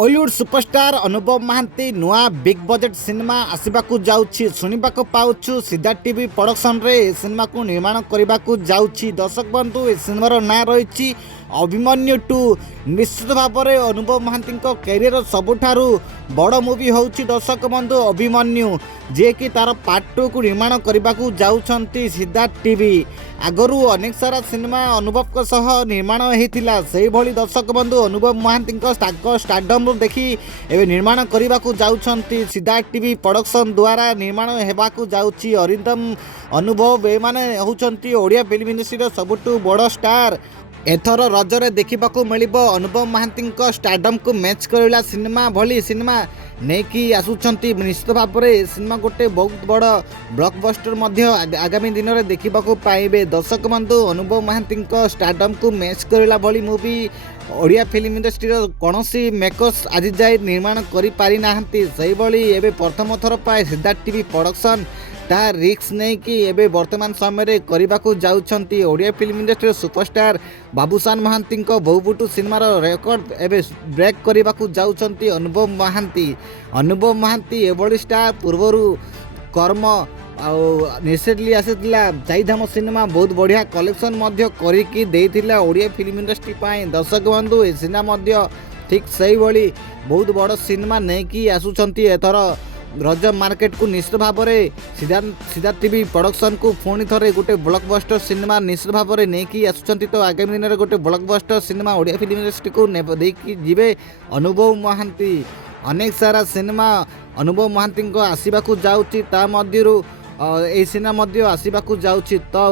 Hollywood superstar अनुभव महांती नुआ big budget cinema आसवाक जाऊँगी शुणा पाचु सीधा टीवी प्रोडक्शन रे सिनेमा को निर्माण करने को जाऊँगी दर्शक बंधु ए सिनेमार ना रही अभिमन्यु 2 निश्चित भाव में अनुभव महांती कैरियर सबुठारु बड़ मुवी हूँ दर्शक बंधु अभिमन्यु जे कि तार पार्ट 2 को निर्माण करने को जाऊँगी सीधा टीवी आगरू अनेक सारा सिनेमा अनुभव सह निर्माण होता से भली दर्शक बंधु अनुभव महांती स्टारडम देखी एवं निर्माण करने को जाऊँगी सीधा टीवी प्रोडक्शन द्वारा निर्माण होगा जाऊँगी अरिंदम अनुभव ए माने होउछंती ओडिया फिल्म इंडस्ट्री सबुठु बड़ स्टार एथर रजरे देखा मिल अनुभव महांती स्टारडम को मैच करला सिनेमा भली सिनेमा नहीं कि आसुंच निश्चित भाव में सिनेमा गोटे बहुत बड़ ब्लॉकबस्टर आगामी दिन में देखा पाइबे दर्शक बंधु अनुभव महांती स्टारडम को मैच करला भली मूवी ओडिया फिल्म इंडस्ट्री कौन मेकर्स आज जाए निर्माण कर पारि नाहंती सही भली एबे प्रथम थर पाए सीधा टीवी प्रोडक्शन ता रिक्स नहीं कि एबे वर्तमान समय करने को जाऊँगी Odia film industry superstar Babushan Mohanty बहुबुटु सिनेमार रेकर्ड एबे ब्रेक करने को जाऊँगी अनुभव महांती एभली स्टार पूर्वर कर्म रिसेंटली आसीला चाईधाम सिनेमा बहुत बढ़िया कलेक्शन करके ओडिया फिल्म इंडस्ट्री दर्शक बंधु ए सिनेमा ठीक सही भली बहुत बड़ सिनेमा नहीं कि आसुंच एथर रज मार्केट को निश्चित भाव में सीधा टीवी प्रोडक्शन को पुणी थे गोटे ब्लॉकबस्टर सिनेमा निश्चित भाव में नहीं कि आसुंच तो आगामी दिन में गोटे blockbuster cinema Odia film industry को देखिए जीवे अनुभव महांती अनेक सारा सिनेमा अनुभव महांती आसवाक जाऊँगी ता मध्यरु ए सिनेमा आसवाक जाऊँगी तो